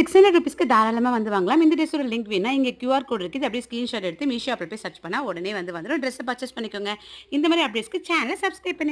600 தாராளமா வந்து வாங்கலாம். இந்த ட்ரெஸோட லிங்க் வேணுனா இங்க கியூஆர் கோட் இருக்கு. இத அப்படியே ஸ்கிரீன்ஷாட் எடுத்து மீஷோ ஆப்ல போய் சர்ச் பண்ணா உடனே வந்து வந்துரும். ட்ரெஸ்ஸ பர்ச்சேஸ் பண்ணிக்கோங்க. இந்த மாரி அப்டேட்ஸ்க்கு சேனல சப்ஸ்கிரைப் பண்ணி